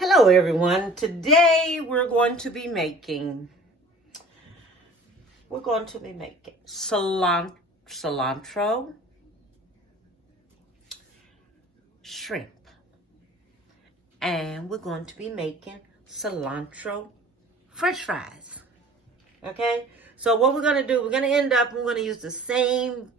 Hello everyone. Today we're going to be making cilantro shrimp, and we're going to be making cilantro french fries. Okay, so what we're going to do, we're going to use the same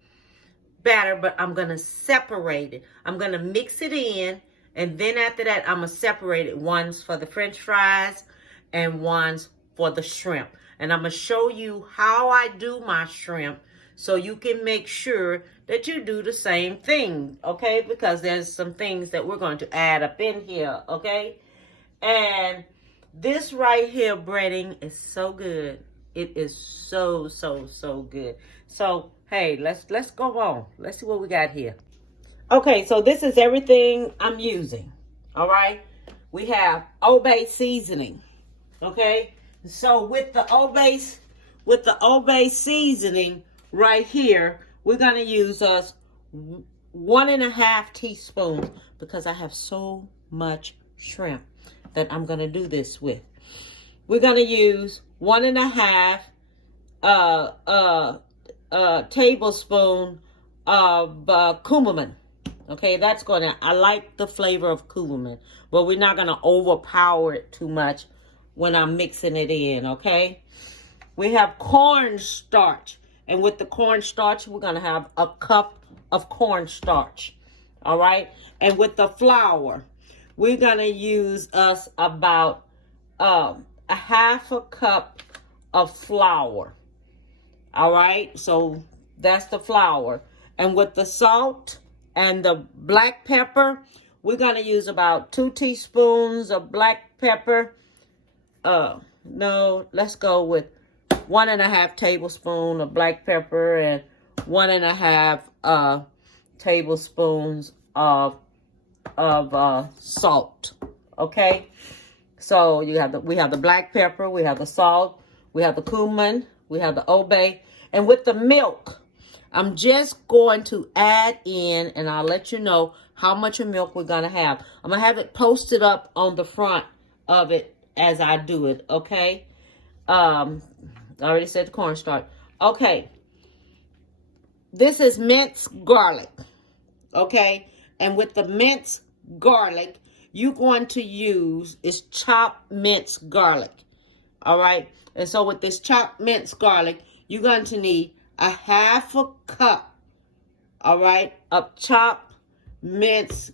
batter, but I'm going to separate it. I'm going to mix it in, and then after that, I'm going to separate it. One's for the french fries and one's for the shrimp. And I'm going to show you how I do my shrimp so you can make sure that you do the same thing, okay? Because there's some things that we're going to add up in here, okay? And this right here breading is so good. It is so good. So, hey, let's go on. Let's see what we got here. Okay, so this is everything I'm using. All right, we have Old Bay seasoning. Okay, so with the Old Bay seasoning right here, we're gonna use us 1.5 teaspoons because I have so much shrimp that I'm gonna do this with. We're gonna use 1.5 tablespoon of cumin. Okay, that's gonna, I like the flavor of cumin, but we're not gonna overpower it too much when I'm mixing it in, okay? We have cornstarch, and with the cornstarch, we're gonna have a cup of cornstarch, all right? And with the flour, we're gonna use us about a 1/2 cup of flour, all right? So that's the flour. And with the salt and the black pepper, we're going to use about 2 teaspoons of black pepper. No, let's go with 1.5 tablespoons of black pepper and 1.5 tablespoons of salt. Okay, so we have the black pepper, we have the salt, we have the cumin, we have the Old Bay, and with the milk, I'm just going to add in, and I'll let you know how much of milk we're going to have. I'm going to have it posted up on the front of it as I do it, okay? I already said the cornstarch. Okay. This is minced garlic, okay? And with the minced garlic, you're going to use is chopped minced garlic, all right? And so with this chopped minced garlic, you're going to need a 1/2 cup, all right, of chopped minced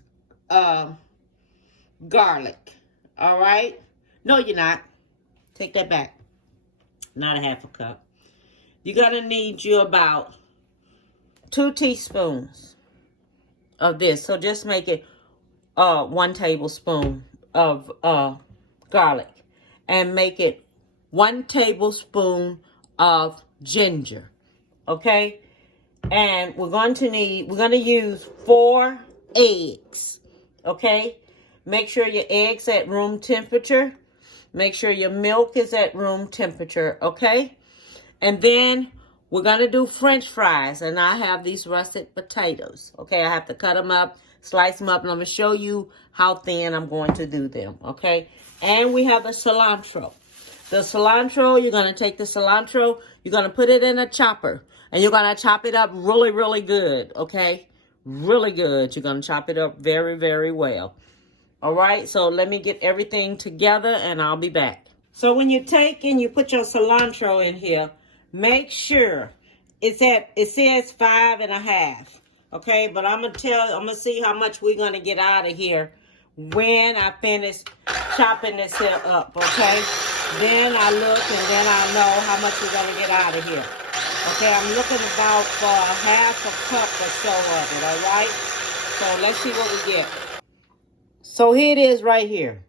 garlic, all right? No, you're not. Take that back. Not a 1/2 cup. You're going to need you about 2 teaspoons of this. So just make it 1 tablespoon of garlic. And make it 1 tablespoon of ginger. Okay, and we're going to use 4 eggs. Okay, make sure your eggs at room temperature. Make sure your milk is at room temperature. Okay, and then we're going to do french fries, and I have these russet potatoes. Okay, I have to cut them up, slice them up, and I'm going to show you how thin I'm going to do them. Okay, and we have the cilantro. The cilantro, you're going to take the cilantro, you're going to put it in a chopper, and you're going to chop it up really good, okay? Really good. You're going to chop it up very well. All right, so let me get everything together, and I'll be back. So when you take and you put your cilantro in here, make sure it says 5.5, okay? But I'm going to see how much we're going to get out of here when I finish chopping this here up, okay? Then I look, and then I know how much we're going to get out of here. Okay, I'm looking about for 1/2 cup or so of it, all right? So let's see what we get. So here it is right here.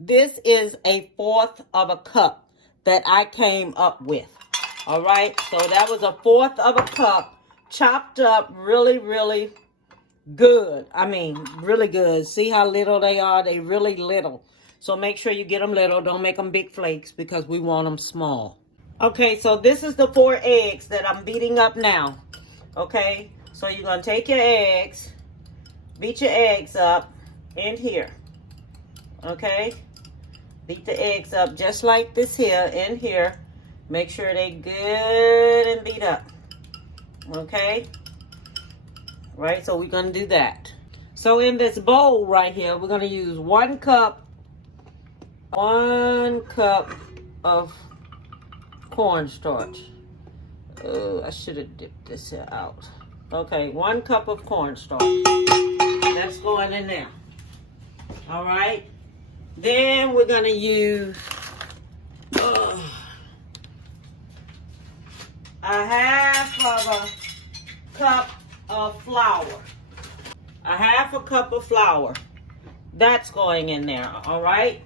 This is 1/4 cup that I came up with, all right? So that was 1/4 cup chopped up really good. I mean, really good. See how little they are? They really little. So make sure you get them little. Don't make them big flakes because we want them small. Okay, so this is the 4 eggs that I'm beating up now. Okay, so you're going to take your eggs, beat your eggs up in here. Okay, Beat the eggs up just like this here, in here. Make sure they good and beat up. Okay? Right, so we're gonna do that. So in this bowl right here, we're gonna use 1 cup of cornstarch. Oh, I should have dipped this here out. Okay, 1 cup of cornstarch. That's going in there. All right. Then we're gonna use a half of a cup of flour. A half a cup of flour. That's going in there. All right.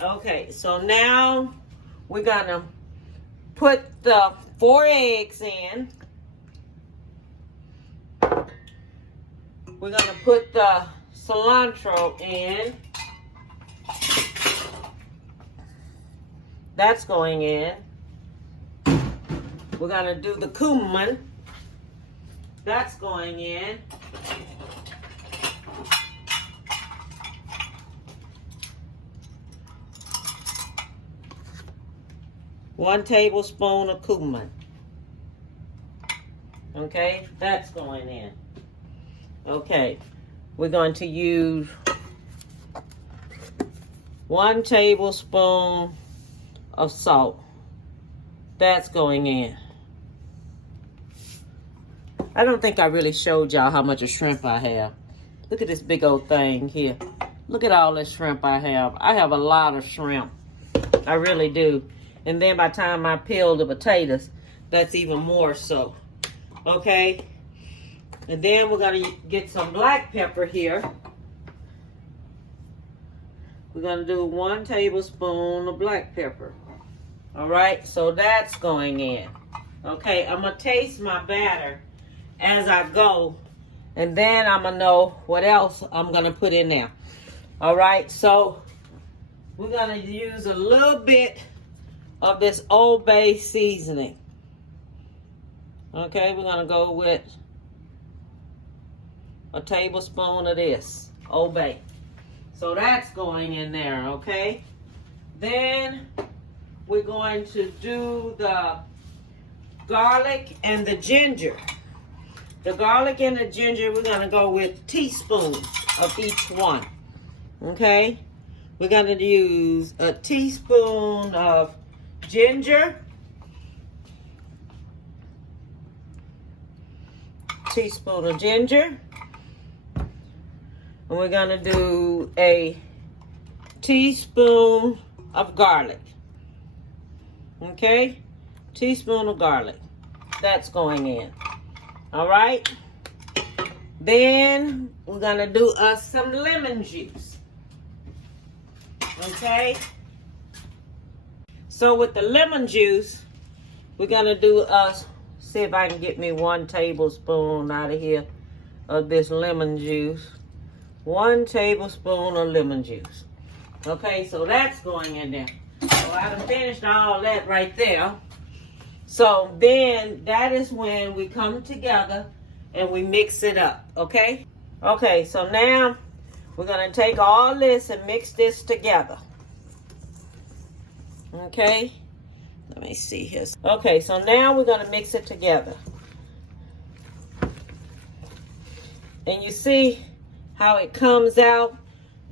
Okay, so now we're gonna put the 4 eggs in. We're gonna put the cilantro in. That's going in. We're gonna do the cumin. That's going in. One tablespoon of cumin. Okay, that's going in. Okay, we're going to use 1 tablespoon of salt. That's going in. I don't think I really showed y'all how much of shrimp I have. Look at this big old thing here. Look at all this shrimp I have. I have a lot of shrimp. I really do. And then by the time I peel the potatoes, that's even more so. Okay? And then we're going to get some black pepper here. We're going to do 1 tablespoon of black pepper. All right? So that's going in. Okay, I'm going to taste my batter as I go. And then I'm going to know what else I'm going to put in there. All right? So we're going to use a little bit of this Old Bay seasoning. Okay, we're gonna go with a tablespoon of this Old Bay. So that's going in there, okay? Then we're going to do the garlic and the ginger. The garlic and the ginger, we're gonna go with teaspoons of each one. Okay? We're gonna use a teaspoon of ginger, teaspoon of ginger, and we're gonna do a teaspoon of garlic. Okay, teaspoon of garlic. That's going in. All right. Then we're gonna do some lemon juice. Okay. So with the lemon juice, we're gonna do see if I can get me 1 tablespoon out of here of this lemon juice. 1 tablespoon of lemon juice. Okay, so that's going in there. So I done finished all that right there. So then that is when we come together and we mix it up, okay? Okay, so now we're gonna take all this and mix this together. Okay, let me see here. Okay, so now we're gonna mix it together. And you see how it comes out?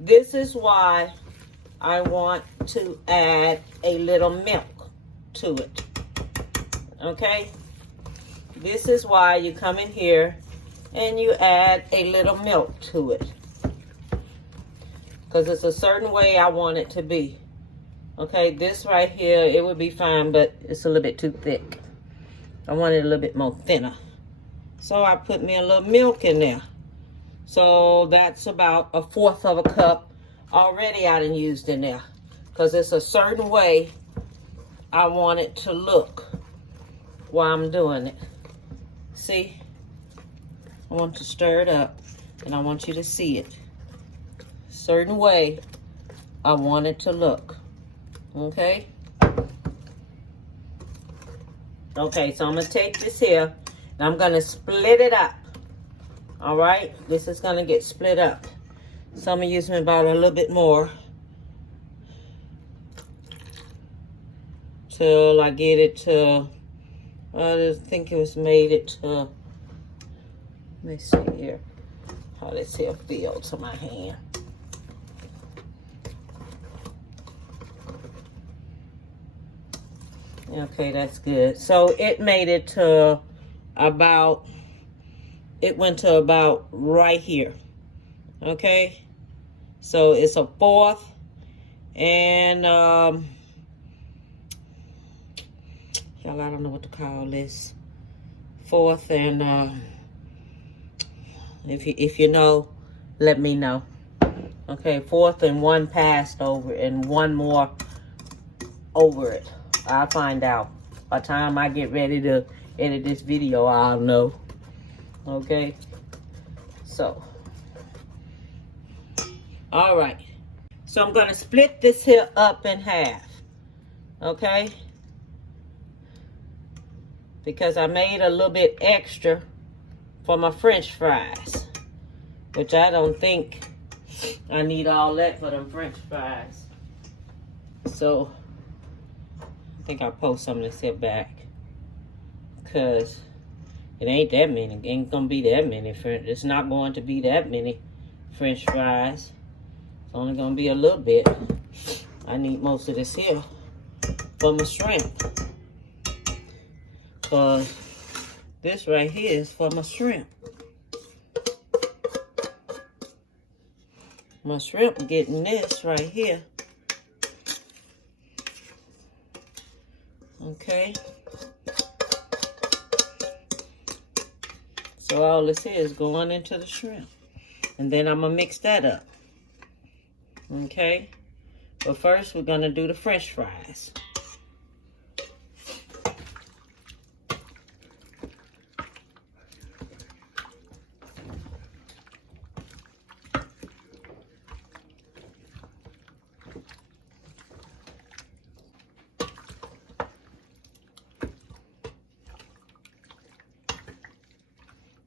This is why I want to add a little milk to it. Okay, this is why you come in here and you add a little milk to it, because it's a certain way I want it to be. Okay, this right here, it would be fine, but it's a little bit too thick. I want it a little bit more thinner. So I put me a little milk in there. So that's about 1/4 of a cup already I done used in there, because it's a certain way I want it to look while I'm doing it. See? I want to stir it up, and I want you to see it. Certain way I want it to look. Okay? Okay, so I'm going to take this here, and I'm going to split it up. All right? This is going to get split up. So I'm going to use about a little bit more till I get it to, I just think it was made it to, let me see here, how this here feel to my hand. Okay, that's good. So it made it to about, it went to about right here. Okay, so it's a fourth, and y'all, I don't know what to call this. Fourth, and if you know, let me know. Okay, fourth and one passed over, and one more over it. I'll find out. By the time I get ready to edit this video, I'll know. Okay, so. All right. So I'm going to split this here up in half. Okay? Because I made a little bit extra for my French fries. Which I don't think I need all that for them French fries. So I think I'll post some of this here back. Because it ain't that many. It ain't going to be that many French. It's not going to be that many French fries. It's only going to be a little bit. I need most of this here for my shrimp. Because this right here is for my shrimp. My shrimp getting this right here. Okay. So all this here is going into the shrimp. And then I'm going to mix that up. Okay. But first we're going to do the French fries.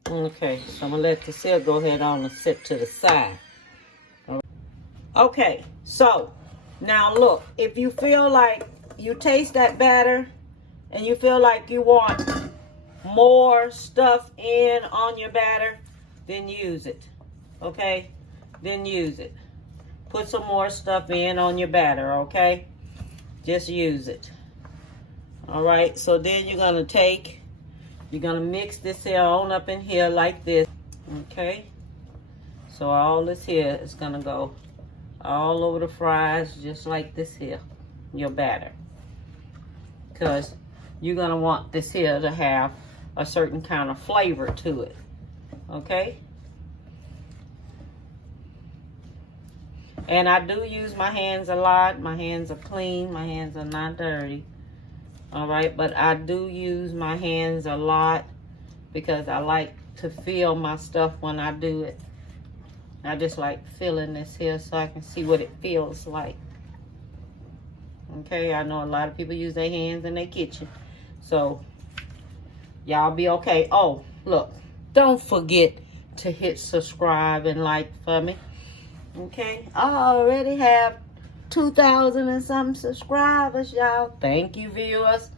Okay, so I'm going to let this here go ahead on and sit to the side. Okay, so now look, if you feel like you taste that batter and you feel like you want more stuff in on your batter, then use it. Okay, then use it. Put some more stuff in on your batter, okay? Just use it. All right, so then you're going to mix this here on up in here like this, okay? So all this here is going to go all over the fries just like this here, your batter. Because you're going to want this here to have a certain kind of flavor to it, okay? And I do use my hands a lot. My hands are clean. My hands are not dirty. All right, but I do use my hands a lot because I like to feel my stuff when I do it. I just like feeling this here so I can see what it feels like. Okay, I know a lot of people use their hands in their kitchen. So, y'all be okay. Oh, look, don't forget to hit subscribe and like for me. Okay, I already have 2,000 and something subscribers, y'all. Thank you, viewers.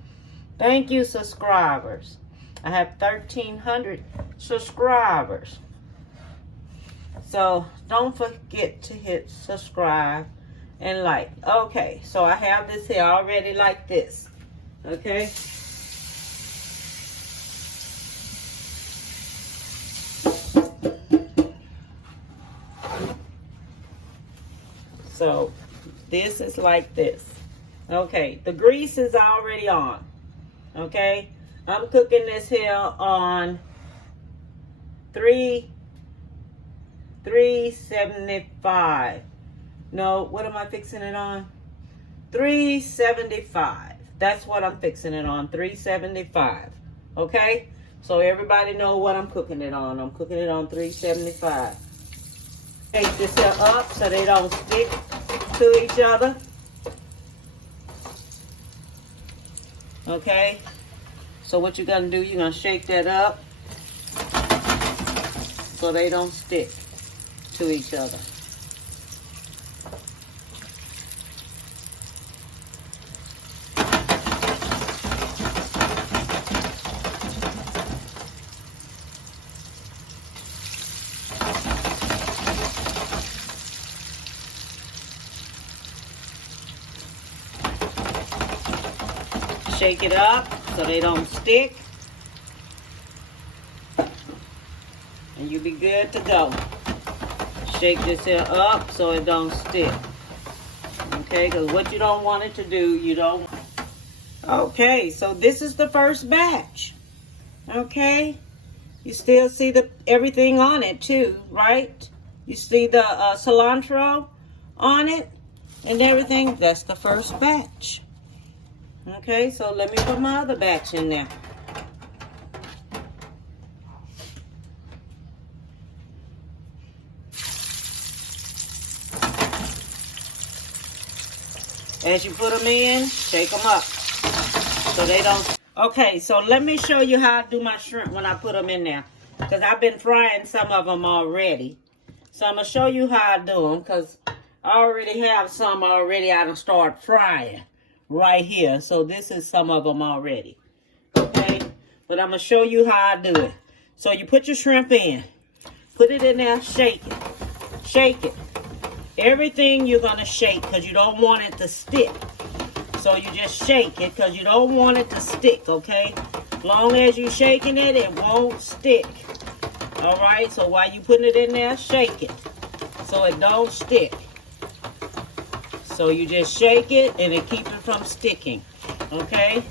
Thank you, subscribers. I have 1,300 subscribers. So don't forget to hit subscribe and like. Okay, so I have this here already like this. Okay. So this is like this. Okay, the grease is already on. Okay, I'm cooking this here on 375. No, what am I fixing it on? 375. That's what I'm fixing it on, 375. Okay, so everybody know what I'm cooking it on. I'm cooking it on 375. Take this here up so they don't stick to each other. Okay, so what you're gonna do, you're gonna shake that up so they don't stick to each other. Shake it up so they don't stick. And you'll be good to go. Shake this here up so it don't stick. Okay, because what you don't want it to do, you don't. Okay, so this is the first batch. Okay, you still see everything on it too, right? You see the cilantro on it and everything. That's the first batch. Okay, so let me put my other batch in there. As you put them in, shake them up so they don't. Okay, so let me show you how I do my shrimp when I put them in there. Because I've been frying some of them already. So I'm going to show you how I do them because I already have some already I done start frying right here. So this is some of them already. Okay, but I'm going to show you how I do it. So you put your shrimp in. Put it in there, shake it. Shake it. Everything you're going to shake because you don't want it to stick. So you just shake it because you don't want it to stick, okay? As long as you're shaking it, it won't stick. All right? So while you're putting it in there, shake it so it don't stick. So you just shake it and it keeps it from sticking, okay?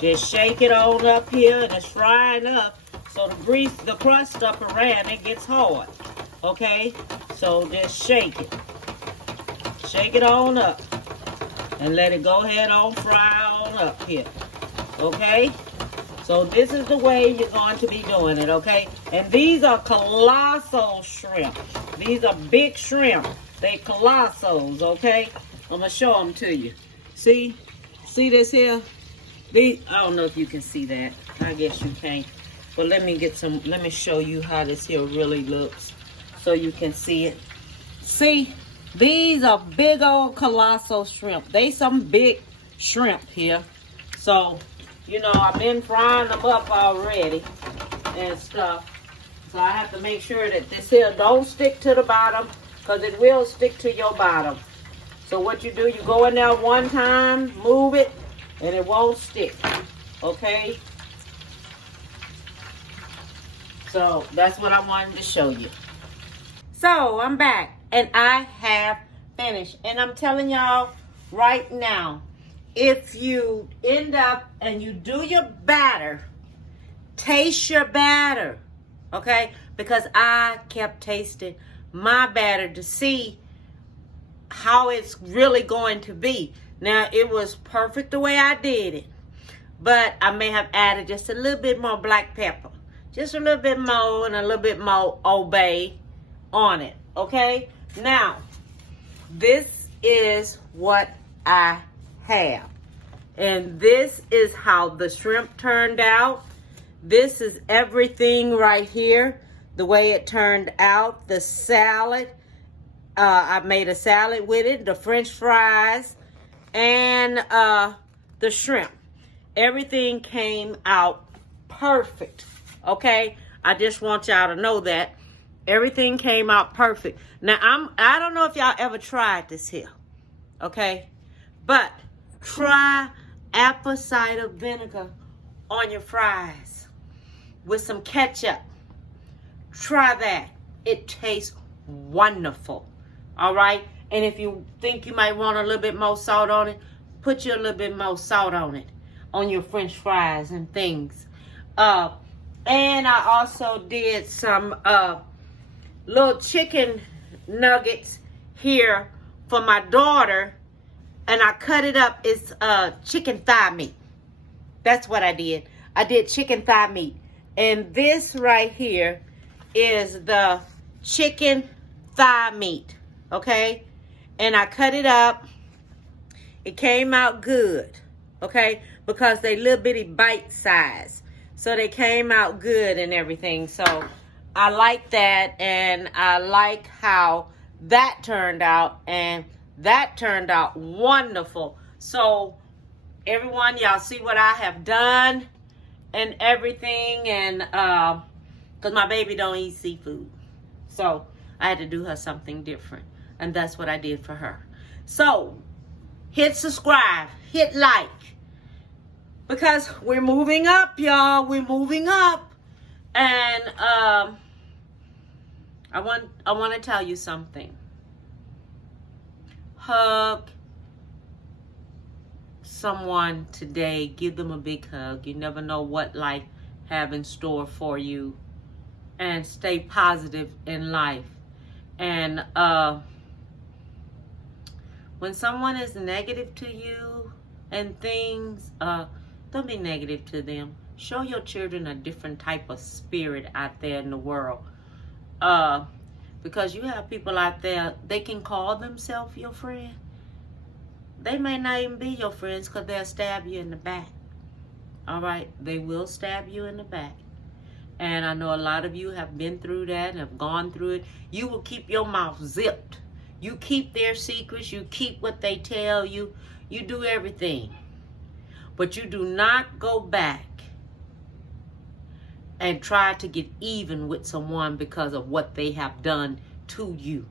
Just shake it on up here and it's frying up so the crust up around it gets hard, okay? So just shake it. Shake it on up. And let it go ahead on fry on up here. Okay? So this is the way you're going to be doing it, okay? And these are colossal shrimp. These are big shrimp. They colossals, okay? I'm going to show them to you. See? See this here? I don't know if you can see that. I guess you can't. But let me show you how this here really looks so you can see it. See? These are big old colossal shrimp. They some big shrimp here. So, you know, I've been frying them up already and stuff. So I have to make sure that this here don't stick to the bottom because it will stick to your bottom. So what you do, you go in there one time, move it, and it won't stick. Okay? So that's what I wanted to show you. So I'm back. And I have finished. And I'm telling y'all right now, if you end up and you do your batter, taste your batter, okay? Because I kept tasting my batter to see how it's really going to be. Now, it was perfect the way I did it. But I may have added just a little bit more black pepper. Just a little bit more and a little bit more obey on it, okay? Now, this is what I have. And this is how the shrimp turned out. This is everything right here. The way it turned out. The salad. I made a salad with it. The French fries. And the shrimp. Everything came out perfect. Okay? I just want y'all to know that. Everything came out perfect. Now, I don't know if y'all ever tried this here, okay? But try apple cider vinegar on your fries with some ketchup. Try that. It tastes wonderful, all right? And if you think you might want a little bit more salt on it, put you a little bit more salt on it, on your French fries and things. And I also did some little chicken nuggets here for my daughter, and I cut it up. It's chicken thigh meat. That's what I did. I did chicken thigh meat. And this right here is the chicken thigh meat, okay? And I cut it up. It came out good, okay? Because they little bitty bite size. So they came out good and everything. So I like that, and I like how that turned out, and that turned out wonderful. So everyone, y'all see what I have done and everything, and because my baby don't eat seafood, so I had to do her something different, and that's what I did for her. So hit subscribe, hit like, Because we're moving up, y'all. We're moving up. And I want to tell you something. Hug someone today. Give them a big hug. You never know what life have in store for you. And stay positive in life. And when someone is negative to you and things, don't be negative to them. Show your children a different type of spirit out there in the world. Because you have people out there, they can call themselves your friend. They may not even be your friends because they'll stab you in the back. All right? They will stab you in the back. And I know a lot of you have been through that and have gone through it. You will keep your mouth zipped. You keep their secrets. You keep what they tell you. You do everything. But you do not go back and try to get even with someone because of what they have done to you.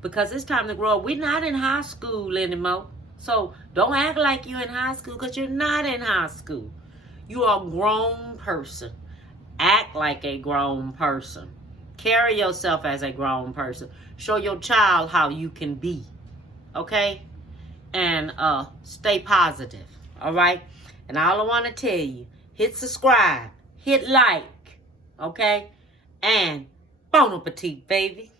Because it's time to grow up. We're not in high school anymore. So don't act like you're in high school because you're not in high school. You are a grown person. Act like a grown person. Carry yourself as a grown person. Show your child how you can be. Okay? And stay positive. All right? And all I want to tell you, hit subscribe. Hit like. Okay? And bon appetit, baby.